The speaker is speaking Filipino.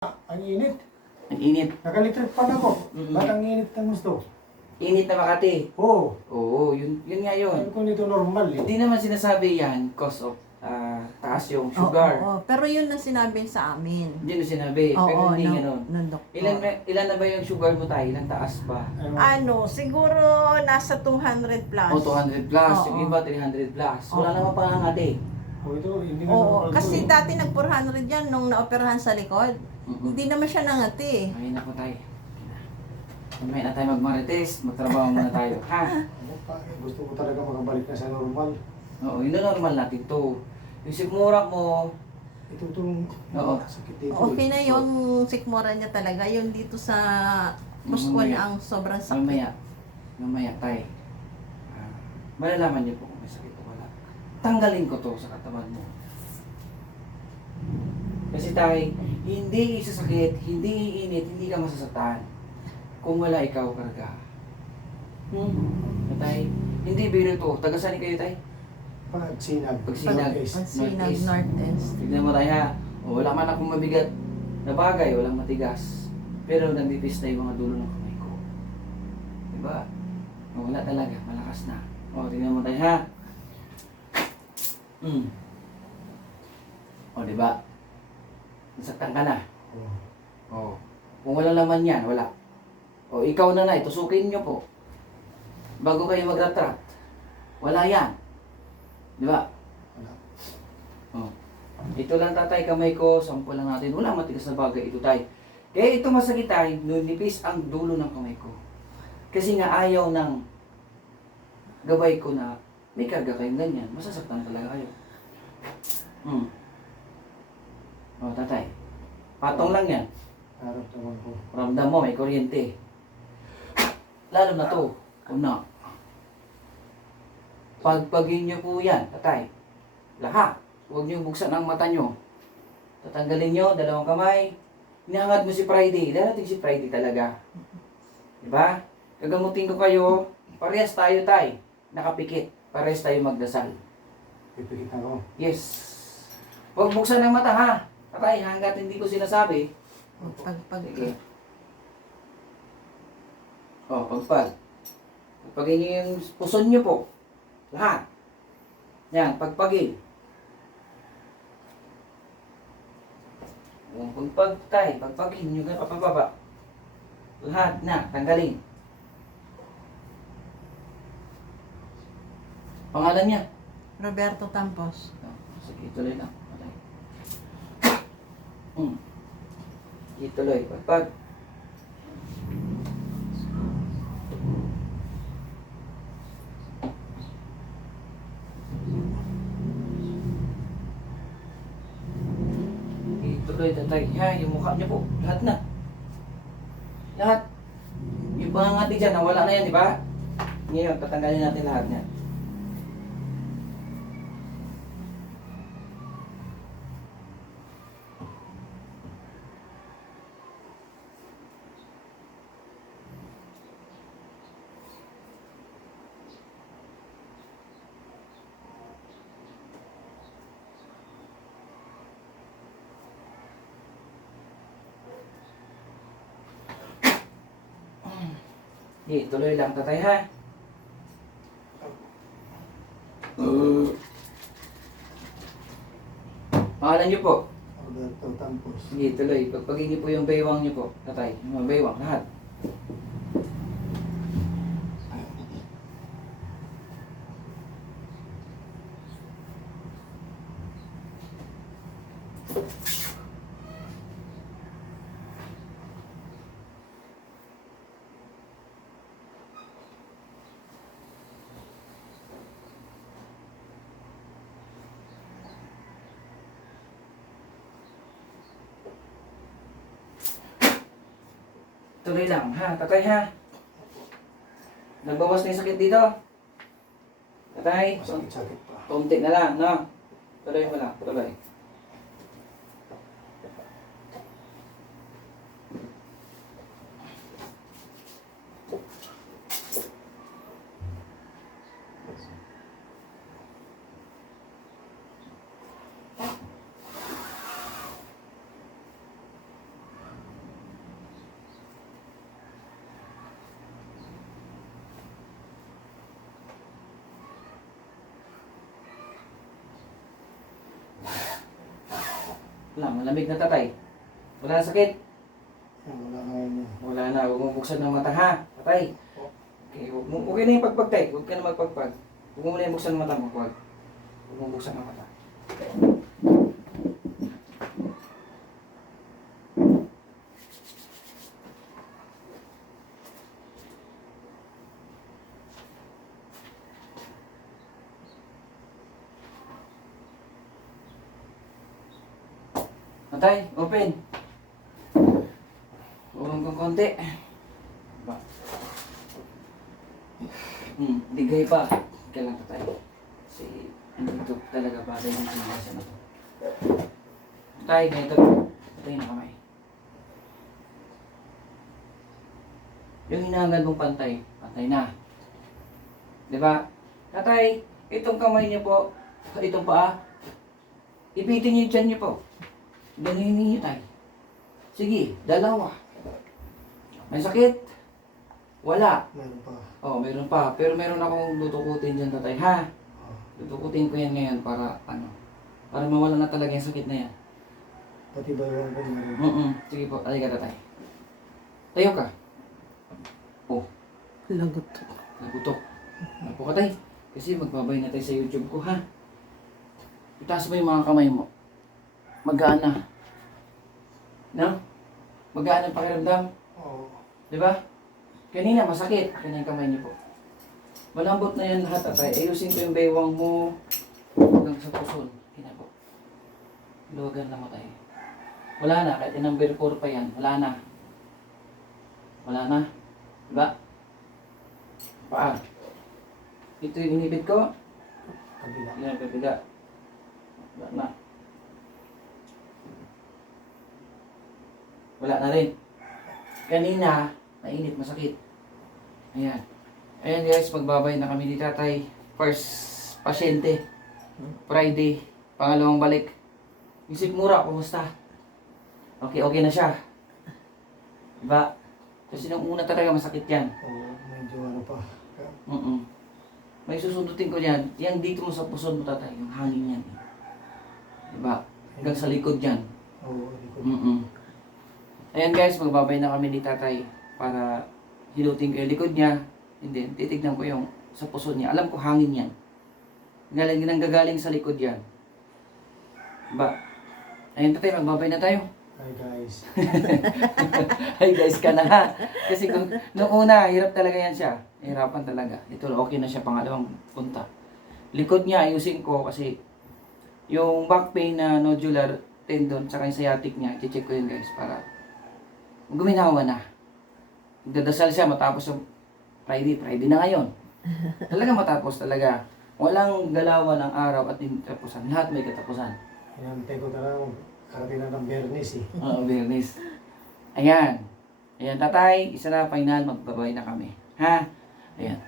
Ang init. Ang init. Nakalitrip pa na ako. Mm. Ba't ang init ng gusto? Init na Makati. Oo. Oo, yun nga yun. Sabi ko nito normal eh. Hindi naman sinasabi yan cause of taas yung sugar. Oo. Pero yun na sinabi sa amin. Hindi na sinabi. Pero hindi ganun. ng doktor. Ilan na ba yung sugar mo tayo? Ilang taas ba? Siguro nasa 200 plus. O 200 plus. Oo. Yung iba 300 plus. Wala naman pangangati. O ito, hindi na Oo. normal Kasi to, eh. dati nag 400 yan nung naoperahan sa likod. Hindi naman siya nangati. Ay nako tayo. Mamaya na tayo magmarites. Magtrabaho muna tayo. Ha? Ano pa, gusto ko talaga makabalik na sa normal. Oo, yun na normal natin to. Yung sigmura mo, Ito itong Oo. sakit dito. Okay eh. na yung sikmura niya talaga. Yung dito sa muscle Mamaya. ang sobrang sakit. mamaya tayo. Malalaman niyo po kung may sakit o wala. Tanggalin ko to sa katawan mo. Kasi tayo, hindi isasakit, hindi iinit, hindi ka masasaktan. Kung wala ikaw karga. Tay, hindi biro to. Taga saan kayo tay? Pagsinag. Pagsinag. Northeast. Pagsinag Northeast. Tignan mo tayo ha. O, wala man akong mabigat na bagay, walang matigas. Pero nandipis na yung mga dulo ng kamay ko. Diba? O, wala talaga, malakas na. O, tignan mo tayo ha. O, diba? Nasaktan ka na. Oo. O, kung wala laman yan, wala. O, ikaw na tusukin nyo po. Bago kayo mag-retrat. Wala yan. Diba? Wala. Oh. Ito lang tatay, kamay ko, sample lang natin. Wala matigas na bagay ito tay. Kaya ito masakit tay, nunipis ang dulo ng kamay ko. Kasi nga ayaw ng gabay ko na may karga kayong ganyan. Masasaktan talaga kayo. Oh, tatay. Patong lang yan. Harap naman ko. Ramdam mo, may kuryente. Lalo na to. Una. Pagpagin nyo po yan, tatay. Lahat. Huwag nyo buksan ang mata nyo. Tatanggalin nyo, dalawang kamay. Hinahangad mo si Friday. Darating si Friday talaga. Diba? Gagamutin ko kayo. Parehas tayo, tay. Nakapikit. Parehas tayo magdasal. Pipikit ako. Yes. Huwag buksan ang mata, ha? Tatay, hanggat hindi ko sinasabi. Sige. Pagpag. Pagpagin nyo yung puson nyo po. Lahat. Yan, pagpagin. Yung pagpagtay, pagpagin nyo ka papababa. Lahat na, tanggalin. Pangalan niya? Roberto Tampos. Sige, ituloy lang. Okay. Ituloy, pagpag. Ituloy, tatay. Yan, yung mukha niya po. Lahat na. Lahat. Yung pangangati dyan, nawala na yan, di ba? Ngayon, tatanggalin natin lahat niya. Tuloy lang tatay ha. Pangalan niyo po? Roberto Tampos. Sige, tuloy. Pagpagin niyo po yung baywang niyo po, tatay. Yung mga baywang, lahat. Tuloy lang, ha? Tatay, ha? Nagbawas na yung sakit dito? Tatay, Sakit pa. konti na lang, no? Tuloy mo lang, tuloy. Wala, malamig na tatay. Wala na sakit. Wala ngayon yan. Wala na, huwag mo buksan ng mata ha, tatay. Okay, okay na yung pagpagtay, huwag ka na magpagpag. Huwag mo muna yung buksan ng mata mo, huwag. Huwag mo buksan ng mata. Tatay, open. Huwag kong konti. Ba. Digay pa. Kailan tatay? Kasi dito talaga bagay yung sinasa na to. Tatay, ganito. Tatay na kamay. Yung hinahangad mong pantay, pantay na. Diba? Tatay, itong kamay niyo po, itong paa, ipitin niyo yung tiyan niyo po. Ganyan niyo tayo. Sige, dalawa. May sakit? Wala. Meron pa. Oh, meron pa. Pero meron akong dudukutin dyan, tatay, ha? Dudukutin ko yan ngayon para, para mawala na talaga yung sakit na yan. Pati ba yung meron? Sige po, ka tatay. Tayo ka. Oh, Lagot. nagutok. Napo ka, tay. Kasi magbabay na tayo sa YouTube ko, ha? Itaas mo yung mga kamay mo. Magaan na. No? Magaan ang pakiramdam. Oo. Di ba? Kanina masakit. Kanyang kamay niyo po. Malambot na yan lahat, tatay. Ayusin ko yung baywang mo hanggang sa puson. Kina po. Luwagan na mo tayo. Wala na. Kahit number 4 pa yan. Wala na. Wala na. Diba? Paa. Ito yung inibig ko. Kabila. Yan ang kabiga. Wala na. Wala na rin. Kanina, mainit, masakit. Ayan. Ayan guys, magbabay na kami ni tatay. First, pasyente. Friday, pangalawang balik. Isip mura, kumusta? Okay, okay na siya. Diba? Kasi nung una talaga masakit yan. Oo, medyo ano pa. May susundutin ko yan. Yan dito mo sa puson mo tatay, yung hangin yan. Diba? Hanggang sa likod yan. Oo, likod. Ayan guys, magbabay na kami ni tatay para hilutin ko yung likod niya. And then, titignan ko yung sa puso niya. Alam ko hangin yan. Nanggagaling sa likod yan. Diba? Ayan tatay, magbabay na tayo. Hi guys. Hi guys ka na ha. Kasi nung una, hirap talaga yan siya. Hirapan talaga. Ito, okay na siya pangalawang punta. Likod niya, ayusin ko kasi yung back pain na nodular tendon tsaka yung sciatic niya, i-check ko yun guys para guminawa na. Magdadasal siya matapos yung Friday na ngayon. Talaga matapos talaga. Walang galawan ng araw at hindi katapusan. Lahat may katapusan. Inantay ko talaga karating na ng Bernis eh. Oo, Bernis. Ayan. Ayan, tatay. Isa na, final. Magbabay na kami. Ha? Ayan.